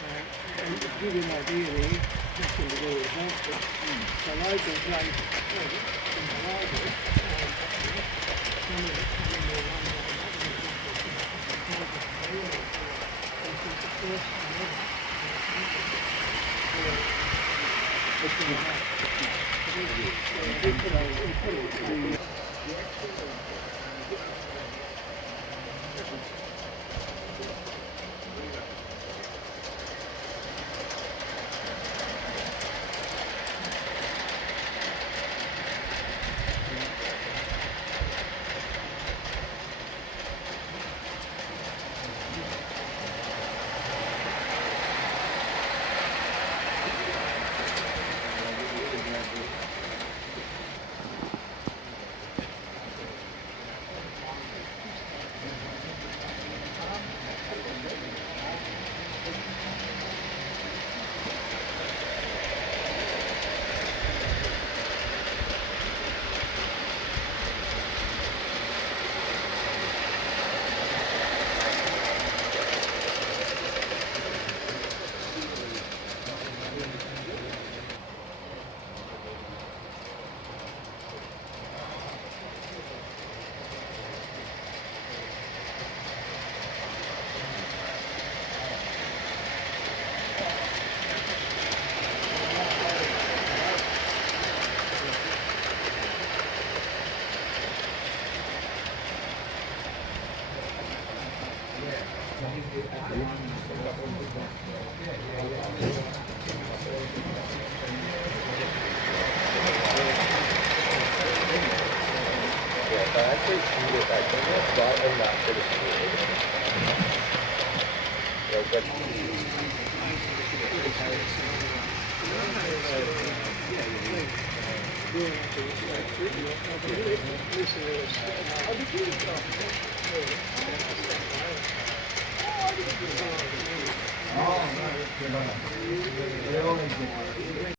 Right, and to give you an idea, really, nothing to do with that. So loads of great in the library. Some of it coming there one way or another. This is the first one ever.